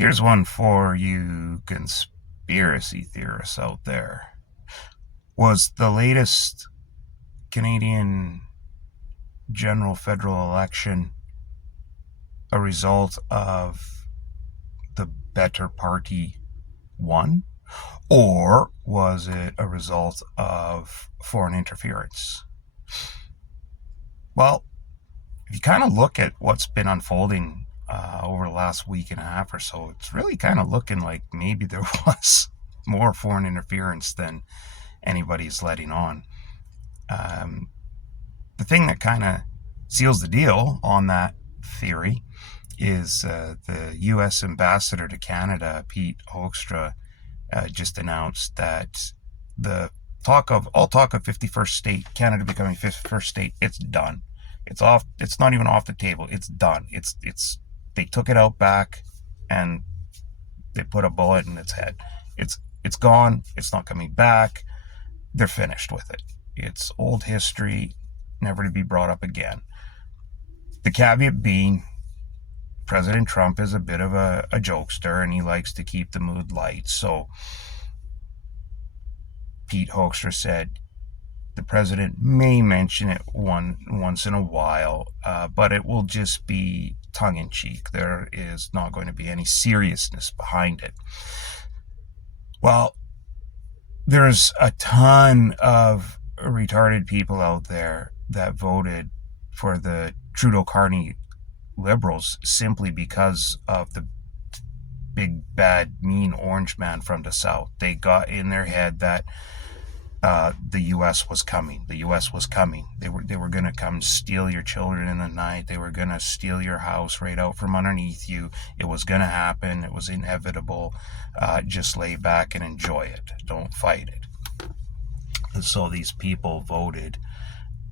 Here's one for you conspiracy theorists out there. Was the latest Canadian general federal election a result of the better party won? Or was it a result of foreign interference? Well, if you kind of look at what's been unfolding over the last week and a half or so, it's really kind of looking like maybe there was more foreign interference than anybody's letting on. Um, the thing that kind of seals the deal on that theory is the U.S. ambassador to Canada, Pete Hoekstra, just announced that the all talk of 51st state, Canada becoming 51st state, it's done. It's off. It's not even off the table. It's done. They took it out back, and they put a bullet in its head. It's gone. It's not coming back. They're finished with it. It's old history, never to be brought up again. The caveat being, President Trump is a bit of a jokester, and he likes to keep the mood light. So Pete Hoekstra said the president may mention it once in a while, but it will just be tongue-in-cheek. There is not going to be any seriousness behind it. Well, there's a ton of retarded people out there that voted for the Trudeau-Carney Liberals simply because of the big, bad, mean orange man from the South. They got in their head that the U.S. was coming. The U.S. was coming. They were going to come steal your children in the night. They were going to steal your house right out from underneath you. It was going to happen. It was inevitable. Just lay back and enjoy it. Don't fight it. And so these people voted,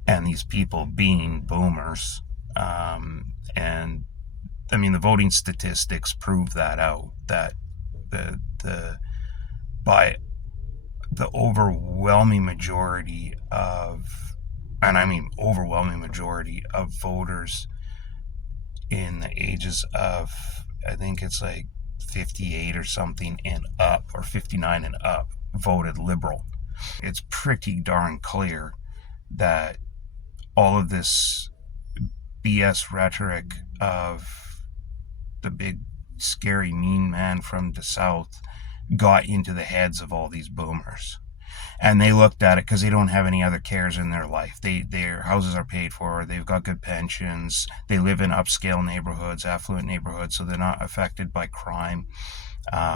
and these people being boomers, and I mean the voting statistics prove that out. That by the overwhelming majority of, and I mean overwhelming majority of voters in the ages of, I think it's like 58 or something and up, or 59 and up, voted Liberal. It's pretty darn clear that all of this BS rhetoric of the big, scary, mean man from the South got into the heads of all these boomers. And they looked at it because they don't have any other cares in their life. Their houses are paid for. They've got good pensions. They live in upscale neighborhoods, affluent neighborhoods, so they're not affected by crime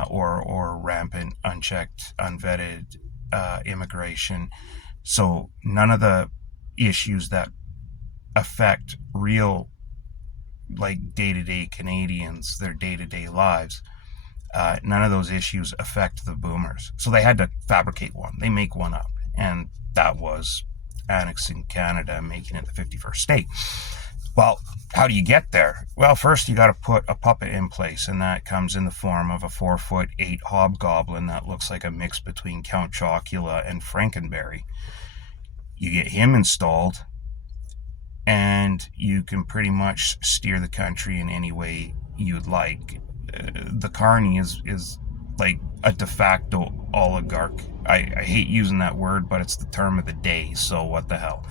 or rampant, unchecked, unvetted immigration. So none of the issues that affect real, like, day-to-day Canadians, their day-to-day lives, none of those issues affect the boomers. So they had to fabricate one. They make one up. And that was annexing Canada and making it the 51st state. Well, how do you get there? Well, first you got to put a puppet in place, and that comes in the form of a 4'8" hobgoblin that looks like a mix between Count Chocula and Frankenberry. You get him installed, and you can pretty much steer the country in any way you'd like. The carney is like a de facto oligarch. I hate using that word, but it's the term of the day, so what the hell.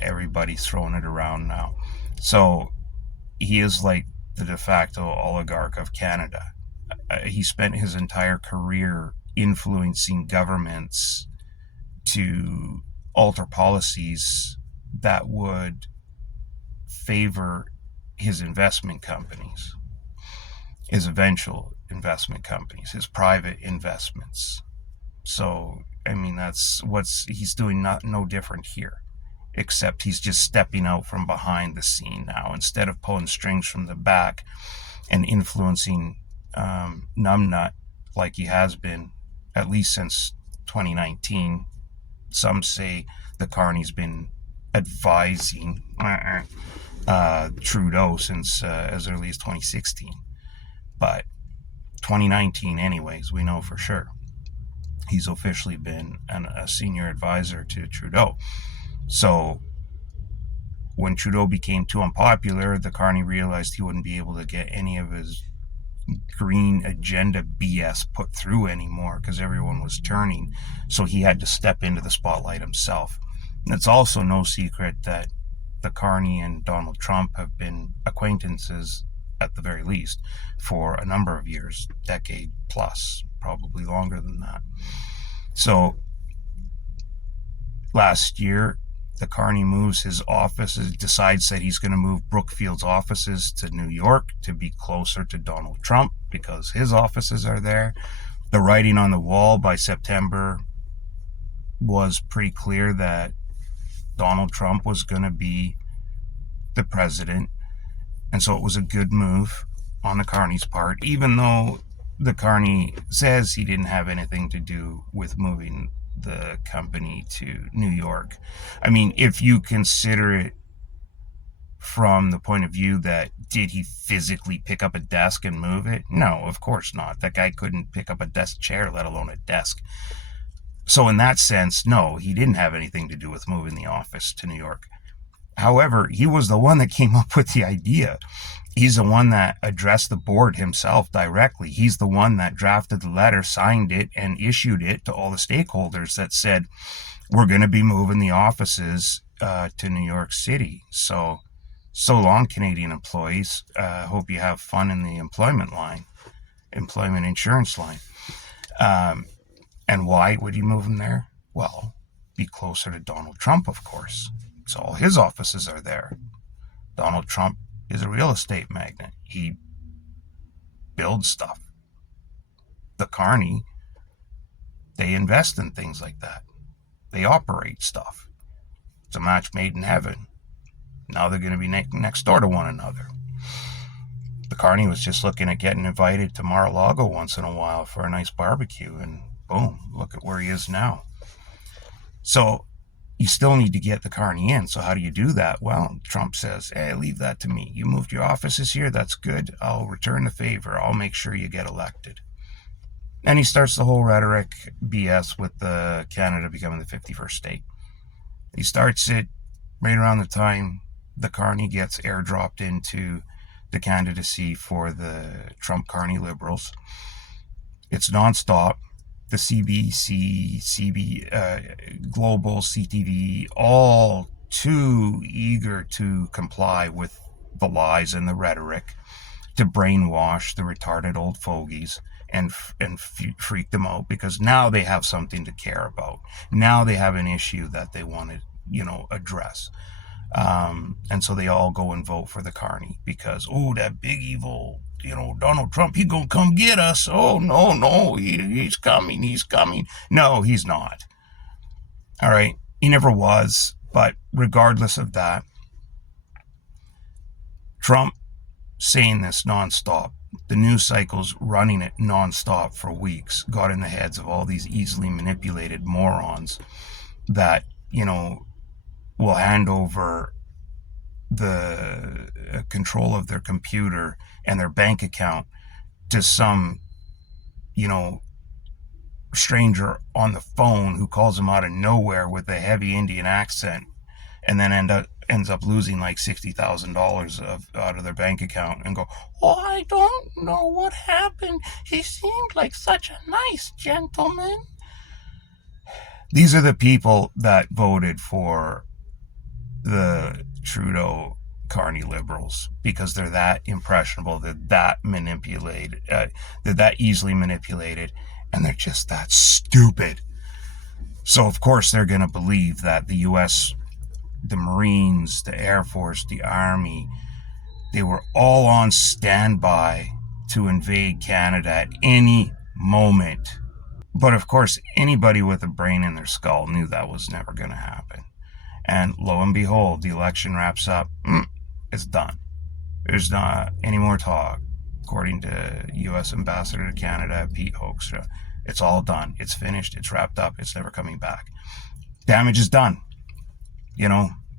Everybody's throwing it around now. So he is like the de facto oligarch of Canada. He spent his entire career influencing governments to alter policies that would favor his investment companies, his eventual investment companies, his private investments. So, I mean, that's he's doing, no different here, except he's just stepping out from behind the scene now. Instead of pulling strings from the back and influencing numbnut like he has been, at least since 2019. Some say the carney's been advising Trudeau since as early as 2016. But 2019 anyways, we know for sure. He's officially been a senior advisor to Trudeau. So when Trudeau became too unpopular, the carney realized he wouldn't be able to get any of his green agenda BS put through anymore because everyone was turning. So he had to step into the spotlight himself. And it's also no secret that the Carney and Donald Trump have been acquaintances, at the very least, for a number of years, decade plus, probably longer than that. So last year, the Carney moves his offices, decides that he's going to move Brookfield's offices to New York to be closer to Donald Trump because his offices are there. The writing on the wall by September was pretty clear that Donald Trump was going to be the president. And so it was a good move on the Carney's part, even though the Carney says he didn't have anything to do with moving the company to New York. I mean, if you consider it from the point of view that did he physically pick up a desk and move it? No, of course not. That guy couldn't pick up a desk chair, let alone a desk. So in that sense, no, he didn't have anything to do with moving the office to New York. However, he was the one that came up with the idea. He's the one that addressed the board himself directly. He's the one that drafted the letter, signed it, and issued it to all the stakeholders that said, we're going to be moving the offices to New York City. So long, Canadian employees. Hope you have fun in the employment insurance line. And why would he move them there? Well, be closer to Donald Trump, of course. So all his offices are there. Donald Trump is a real estate magnate. He builds stuff. The Carney, they invest in things like that. They operate stuff. It's a match made in heaven. Now they're going to be next door to one another. The Carney was just looking at getting invited to Mar-a-Lago once in a while for a nice barbecue, and boom, look at where he is now. So you still need to get the Carney in. So how do you do that? Well, Trump says, hey, leave that to me. You moved your offices here. That's good. I'll return the favor. I'll make sure you get elected. And he starts the whole rhetoric BS with Canada becoming the 51st state. He starts it right around the time the Carney gets airdropped into the candidacy for the Trump-Carney Liberals. It's nonstop. The CBC, Global, CTV, all too eager to comply with the lies and the rhetoric to brainwash the retarded old fogies and freak them out, because now they have something to care about. Now they have an issue that they want to, address. And so they all go and vote for the Carney because, that big evil, Donald Trump, he gonna come get us. Oh, no, he's coming. No, he's not. All right, he never was. But regardless of that, Trump saying this nonstop, the news cycles running it nonstop for weeks, got in the heads of all these easily manipulated morons that, will hand over the control of their computer and their bank account to some, stranger on the phone who calls them out of nowhere with a heavy Indian accent, and then ends up losing like $60,000 out of their bank account and go, I don't know what happened. He seemed like such a nice gentleman. These are the people that voted for the Trudeau Carney Liberals because they're that impressionable, they're that manipulated, they're that easily manipulated, and they're just that stupid. So of course they're going to believe that the U.S., the Marines, the Air Force, the Army, they were all on standby to invade Canada at any moment. But of course, anybody with a brain in their skull knew that was never going to happen. And lo and behold, the election wraps up. It's done. There's not any more talk, according to U.S. Ambassador to Canada, Pete Hoekstra. It's all done. It's finished. It's wrapped up. It's never coming back. Damage is done.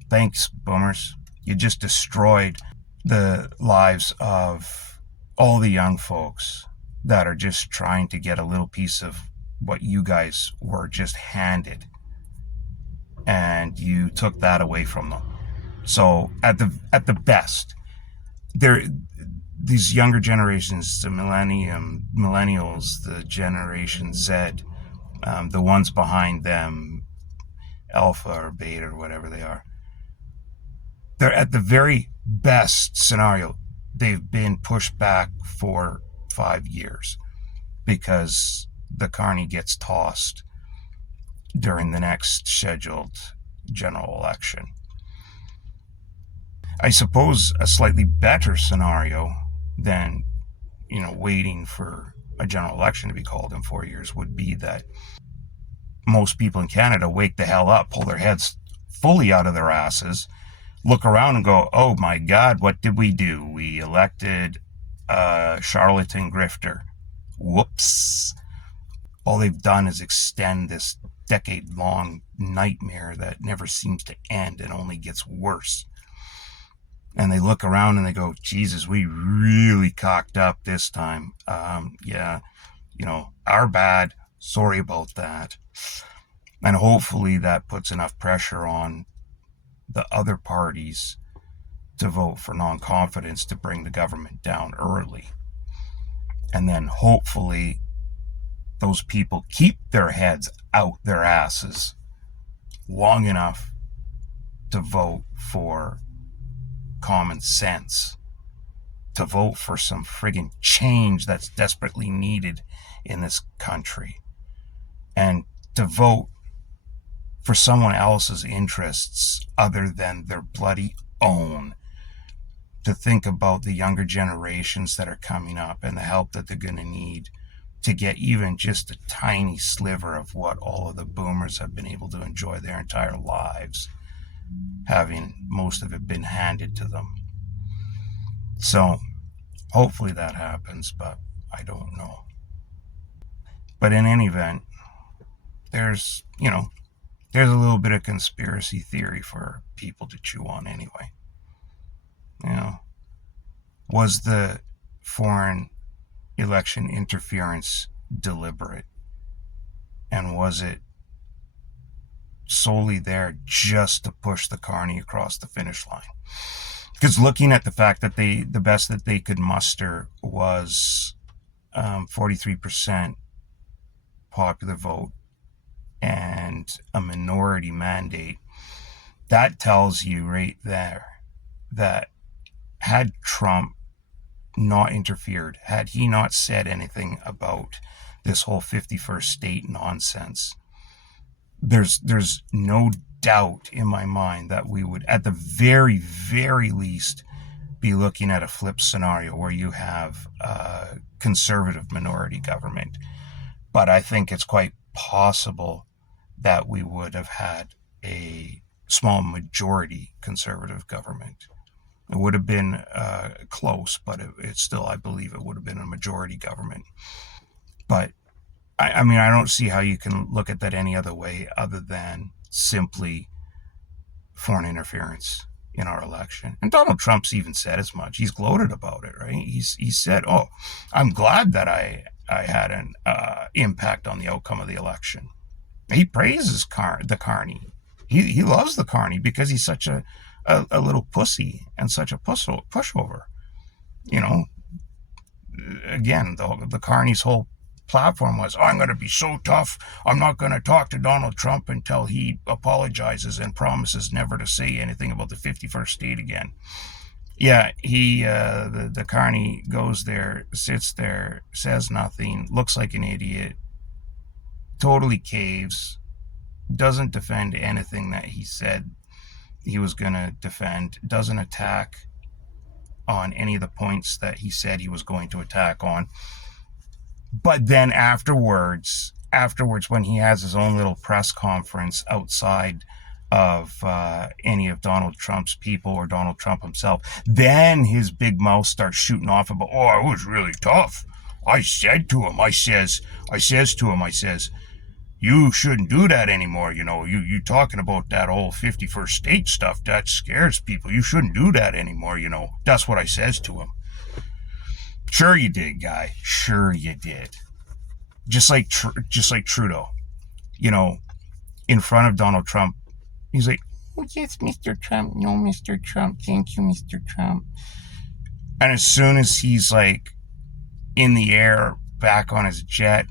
Thanks, boomers. You just destroyed the lives of all the young folks that are just trying to get a little piece of what you guys were just handed. And you took that away from them. So at the best, these younger generations, the millennials, the Generation Z, the ones behind them, Alpha or Beta or whatever they are, they're at the very best scenario. They've been pushed back for 5 years because the carney gets tossed during the next scheduled general election. I suppose a slightly better scenario than, waiting for a general election to be called in 4 years would be that most people in Canada wake the hell up, pull their heads fully out of their asses, look around and go, oh my God, what did we do? We elected a charlatan grifter. Whoops. All they've done is extend this decade-long nightmare that never seems to end and only gets worse. And they look around and they go, Jesus, we really cocked up this time. Yeah, our bad. Sorry about that. And hopefully that puts enough pressure on the other parties to vote for non-confidence to bring the government down early. And then hopefully those people keep their heads out their asses long enough to vote for common sense, to vote for some friggin' change that's desperately needed in this country, and to vote for someone else's interests other than their bloody own, to think about the younger generations that are coming up and the help that they're going to need to get even just a tiny sliver of what all of the boomers have been able to enjoy their entire lives, having most of it been handed to them. So hopefully that happens, but I don't know. But in any event, there's a little bit of conspiracy theory for people to chew on anyway. Was the foreign election interference deliberate? And was it solely there just to push the carney across the finish line? Because looking at the fact that the best that they could muster was 43% popular vote and a minority mandate, that tells you right there that had Trump not interfered, had he not said anything about this whole 51st state nonsense, there's no doubt in my mind that we would, at the very, very least, be looking at a flip scenario where you have a conservative minority government. But I think it's quite possible that we would have had a small majority conservative government. It would have been close, but it still, I believe it would have been a majority government. But I mean, I don't see how you can look at that any other way other than simply foreign interference in our election. And Donald Trump's even said as much. He's gloated about it, right? He said, oh, I'm glad that I had an impact on the outcome of the election. He praises the carney. He loves the carney because he's such a little pussy and such a pushover. Again, the carney's whole platform was, I'm going to be so tough, I'm not going to talk to Donald Trump until he apologizes and promises never to say anything about the 51st state again. Yeah, the carney goes there, sits there, says nothing, looks like an idiot, totally caves, doesn't defend anything that he said he was going to defend, doesn't attack on any of the points that he said he was going to attack on. But then afterwards, when he has his own little press conference outside of any of Donald Trump's people or Donald Trump himself, then his big mouth starts shooting off about, oh, I was really tough. I said to him, I says, you shouldn't do that anymore. You talking about that whole 51st state stuff, that scares people. You shouldn't do that anymore. That's what I says to him. Sure you did, guy. Sure you did. Just like Trudeau, in front of Donald Trump, he's like, oh, yes, Mr. Trump. No, Mr. Trump. Thank you, Mr. Trump. And as soon as he's like in the air back on his jet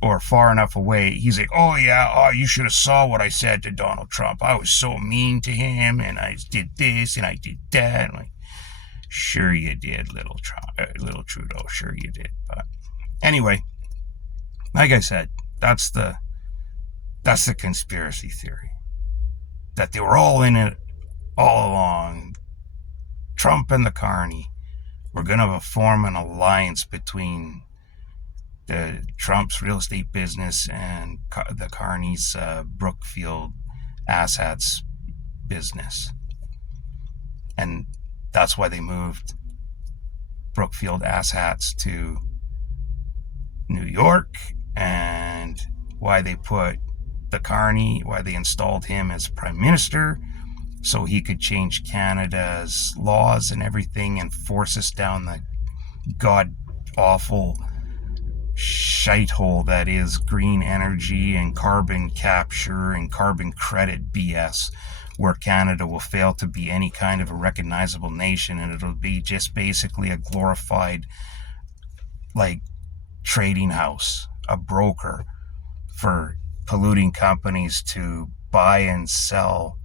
or far enough away, he's like, oh yeah, oh, you should have saw what I said to Donald Trump. I was so mean to him, and I did this and I did that. I'm like, sure you did, little Trudeau. Sure you did. But anyway, like I said, that's the conspiracy theory, that they were all in it all along. Trump and the carney were going to form an alliance between the Trump's real estate business and the carney's Brookfield assets business, and that's why they moved Brookfield assets to New York, and why they put why they installed him as prime minister, so he could change Canada's laws and everything and force us down the god awful shithole that is green energy and carbon capture and carbon credit BS, where Canada will fail to be any kind of a recognizable nation, and it'll be just basically a glorified like trading house, a broker for polluting companies to buy and sell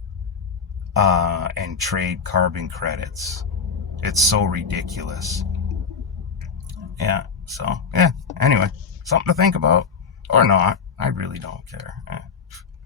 and trade carbon credits. It's so ridiculous. Yeah, so, yeah, anyway, something to think about. Or not. I really don't care.